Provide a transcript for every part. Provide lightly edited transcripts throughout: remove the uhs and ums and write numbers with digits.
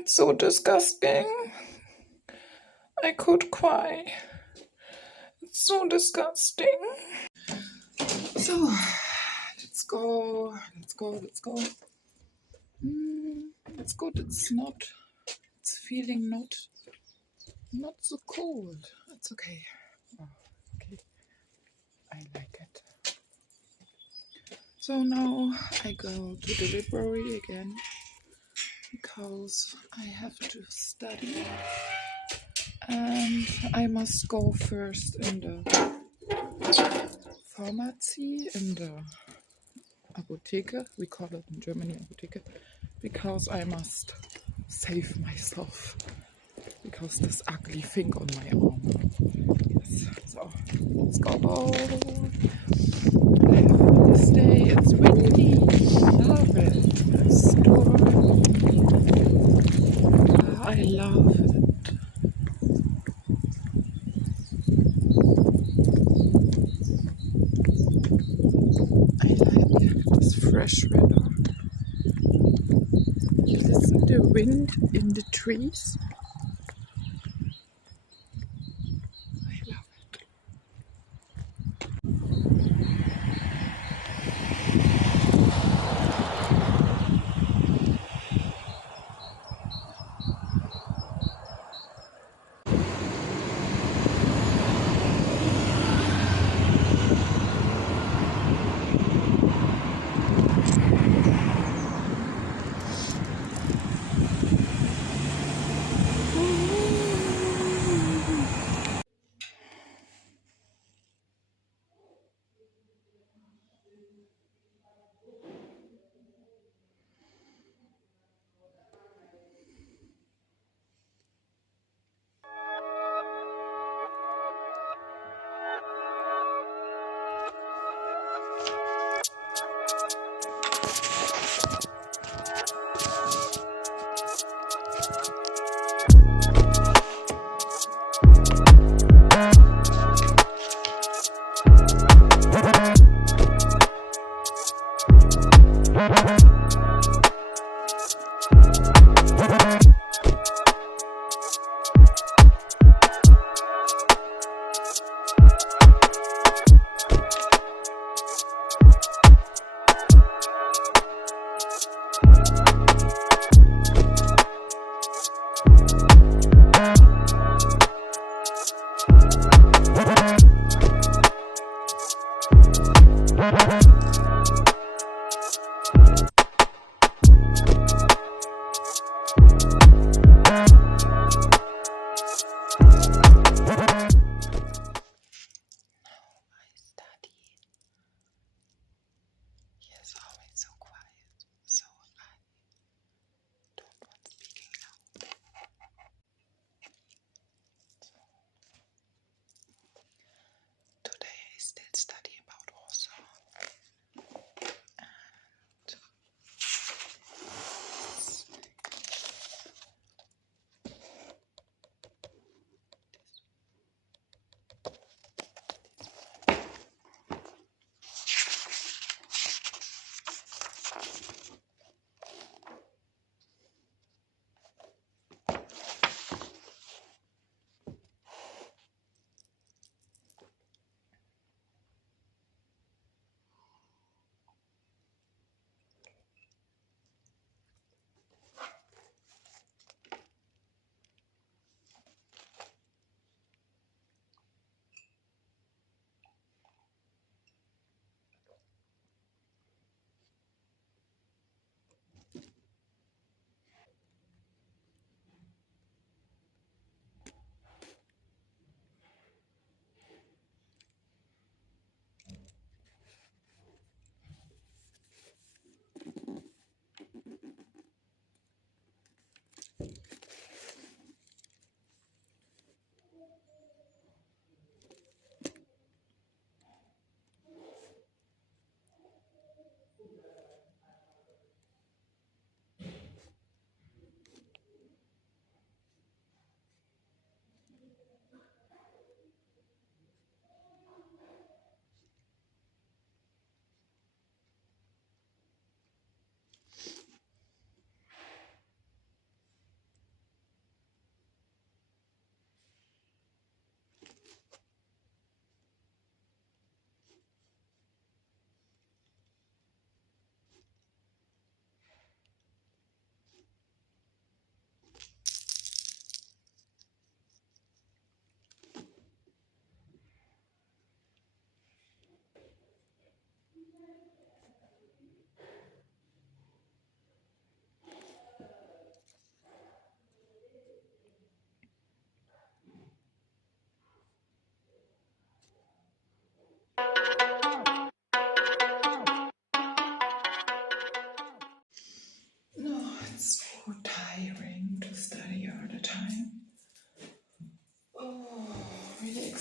It's so disgusting. I could cry. It's so disgusting. So, let's go. It's good. It's feeling not so cold. It's okay. Oh, okay. I like it. So now I go to the library again because I have to study and I must go first in the pharmacy, in the Apotheke. We call it in Germany Apotheke, because I must save myself because this ugly thing on my arm. Yes, so let's go. Have a nice day. It's windy. Love it. Storm. I love it. I like this fresh weather. You listen to the wind in the trees. I love it.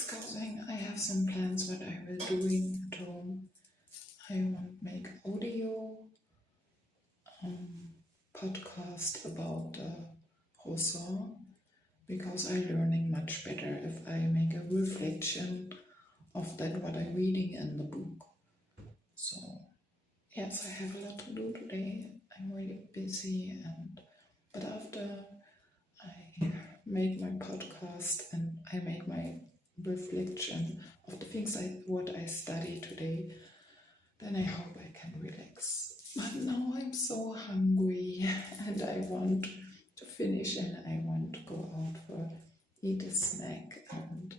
discussing. I have some plans what I will doing at home. I want make audio podcast about Rousseau, because I'm learning much better if I make a reflection of that what I'm reading in the book. So yes, I have a lot to do today. I'm really busy, but after I make my podcast and I make my reflection of the things what I study today, then I hope I can relax. But now I'm so hungry and I want to finish and I want to go out for eat a snack, and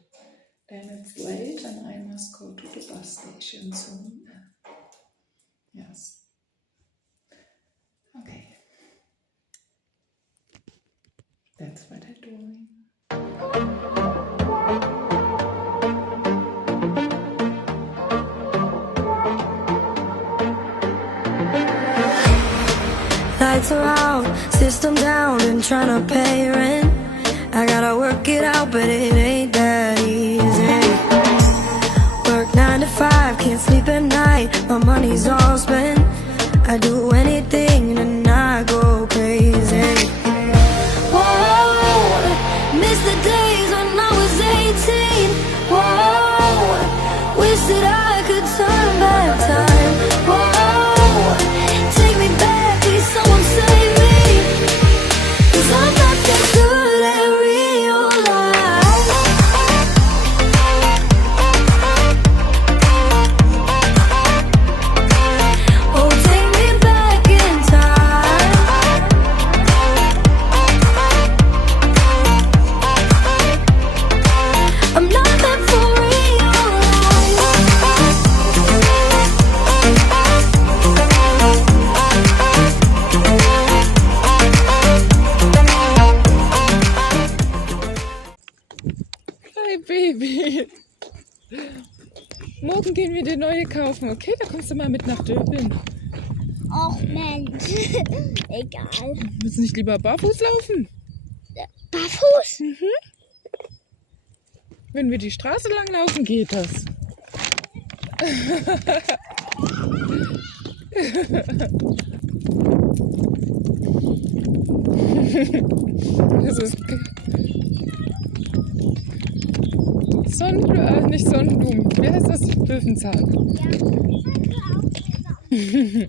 then it's late and I must go to the bus station soon. Yes. Okay. That's what I'm doing. Lights are out, system down, and trying to pay rent. I gotta work it out, but it ain't that easy. Work 9 to 5, can't sleep at night, my money's all spent. I do anything and I go crazy. Whoa, miss the days when I was 18. Whoa, wish that I could turn back time. Whoa, take me back, please someone save me, 'cause I'm not that good at real life. Oh, take me back in time. I'm not that for real life. Hi Baby. Morgen gehen wir dir neue kaufen, okay? Da kommst du mal mit nach Döbeln. Och Mensch, egal. Willst du nicht lieber barfuß laufen? Barfuß? Wenn wir die Straße lang laufen, geht das. Das ist nicht Sonnenblumen. Wie heißt das? Löwenzahn. Ja,